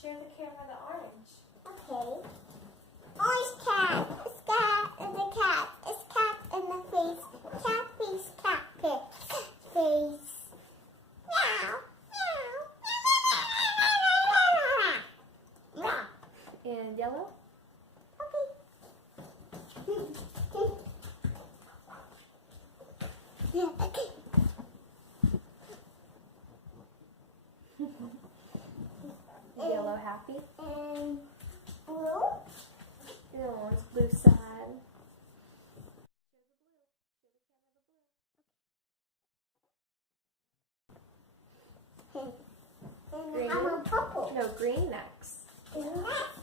Show the camera the orange. Okay. Orange cat. It's cat and the cat. It's cat in the face. Cat face, cat face. Meow. Meow. Meow. And yellow? Okay. Yellow happy? And blue? No, it's blue sad. And Green? how about purple? No, green next. Green next.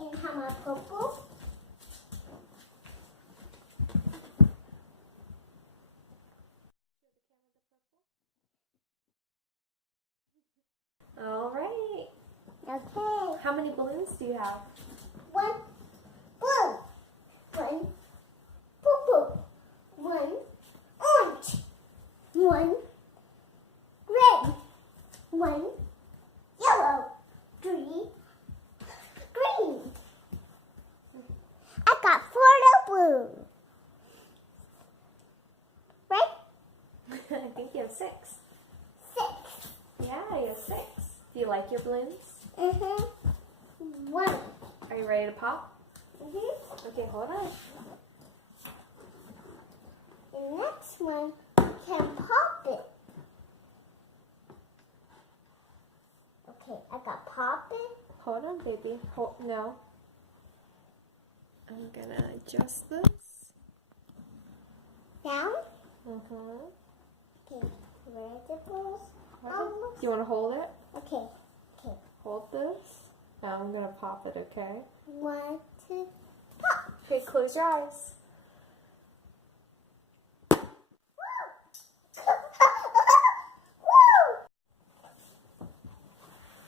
And how about purple? All right. Okay. How many balloons do you have? One blue, one purple, one orange, one red, one yellow, three green. I got 4 blue. Right? I think you have 6. 6. Yeah, you have 6. Do you like your balloons? 1. Are you ready to pop? Okay, hold on. The next one can pop it. Okay, I got pop it. Hold on, baby. No. I'm gonna adjust this. Down. Mm-hmm. Okay, where the balls? Do you want to hold it? Okay, okay. Hold this. Now I'm gonna pop it, okay? 1, 2, pop. Okay, close your eyes.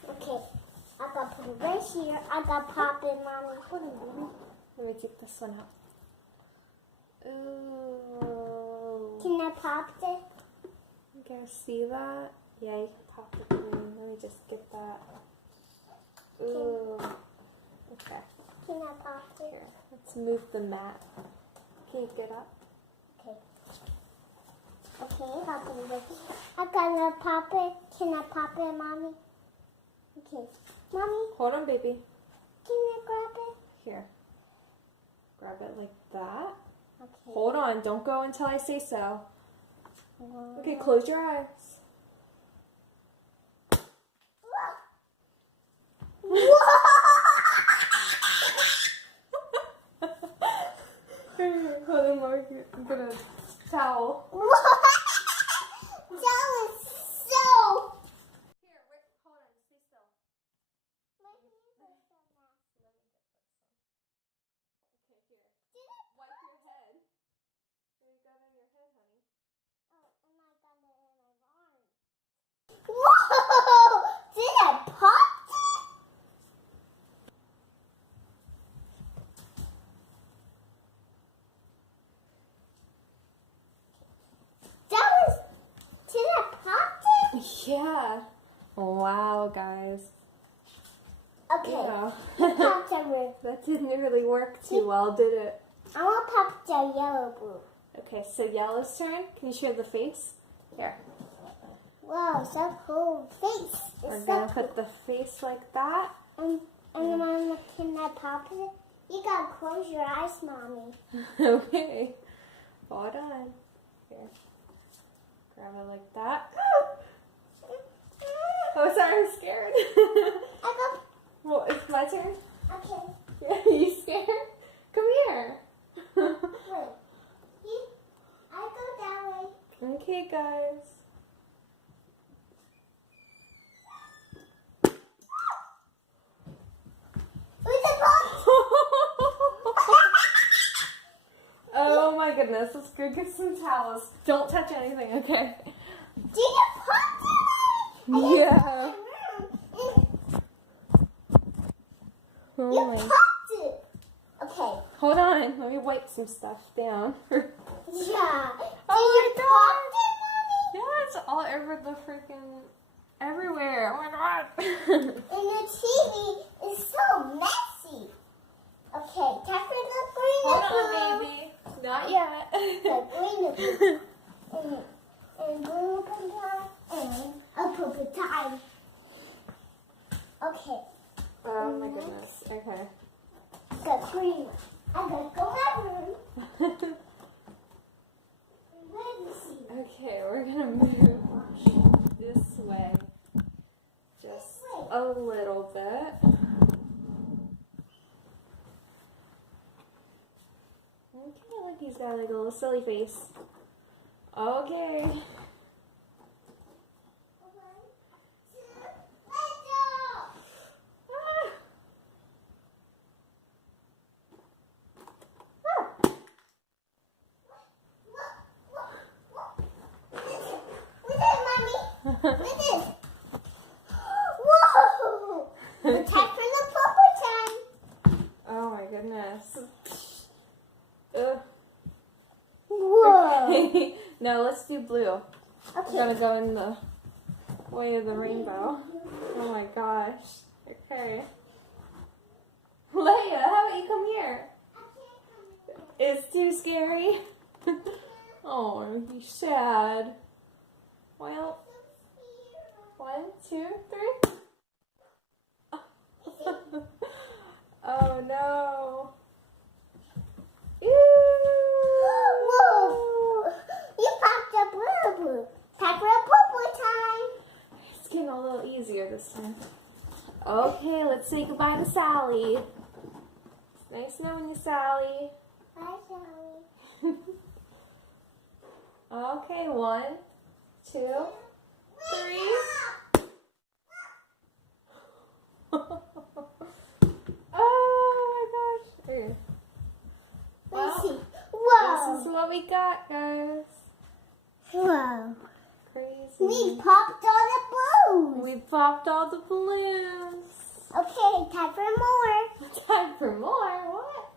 Okay, I got put it right here. I got pop it, mommy. Hold on, baby. Let me take this one out. Ooh. Can I pop it? You guys see that? Yeah, you can pop the balloon. Let me just get that. Ooh. Okay. Can I pop it? Here, let's move the mat. Can you get up? Okay. Okay, I got put it right. I gotta pop it. Can I pop it, mommy? Okay. Mommy, Hold on, baby. can I grab it? Here. Grab it like that. Okay. Hold on. Don't go until I say so. 1. Okay, close your eyes. Hold on, Mark. I'm gonna towel. That was so. Here, Rick, hold on. Stay still. Okay, here. Wipe your head. There you got it on your head, honey. Whoa! Did I pop it? That was. Did I pop it? Yeah. Wow, guys. Okay. Yeah. Popped it. That didn't really work too well, did it? I want to pop the yellow blue. Okay, so yellow's turn. Can you show the face? Here. Wow, so cool face. We're It's gonna so put the face like that. And Mama, can I pop it? You gotta close your eyes, Mommy. Okay. Hold on. Here. Grab it like that. Oh, sorry, I'm scared. I go. Well, it's my turn. Okay. Yeah, you scared? Come here. Wait. I go that way. Okay, guys. With the box. Oh my goodness, let's go get some towels. Don't touch anything, okay? Did you pop it? Yeah. You Oh my. popped it. Okay. Hold on. Let some stuff down. Yeah. Oh Did my you pop it, Mommy? Yeah, it's all over the freaking everywhere. Oh my god. And the TV is so messy. Okay, time for the green Hold apple. on, baby. Not yet. The green apple. And blue apple time. And apple time. Okay. Oh my goodness. Okay. The green one. I'm going to go in my room. Okay, we're gonna move this way just a little bit. Okay, look, he's got like a little silly face. Okay. Whoa! Time for the purple time. Oh my goodness. Ugh. Whoa! No, let's do blue. We're Okay. gonna go in the way of the rainbow. Oh my gosh. Okay. Leia, how about you come here? It's too scary. Oh, he's sad. Well, 1, 2, 3. Oh no. Whoa! You popped a blue. Time for a purple time. It's getting a little easier this time. Okay, let's say goodbye to Sally. It's nice knowing you, Sally. Bye, Sally. Okay, 1, 2, 3. Oh my gosh. Here. Let's see. This Whoa! is what we got, guys. Whoa! Crazy. We popped all the balloons. We popped all the balloons. Okay, time for more. Time for more. What?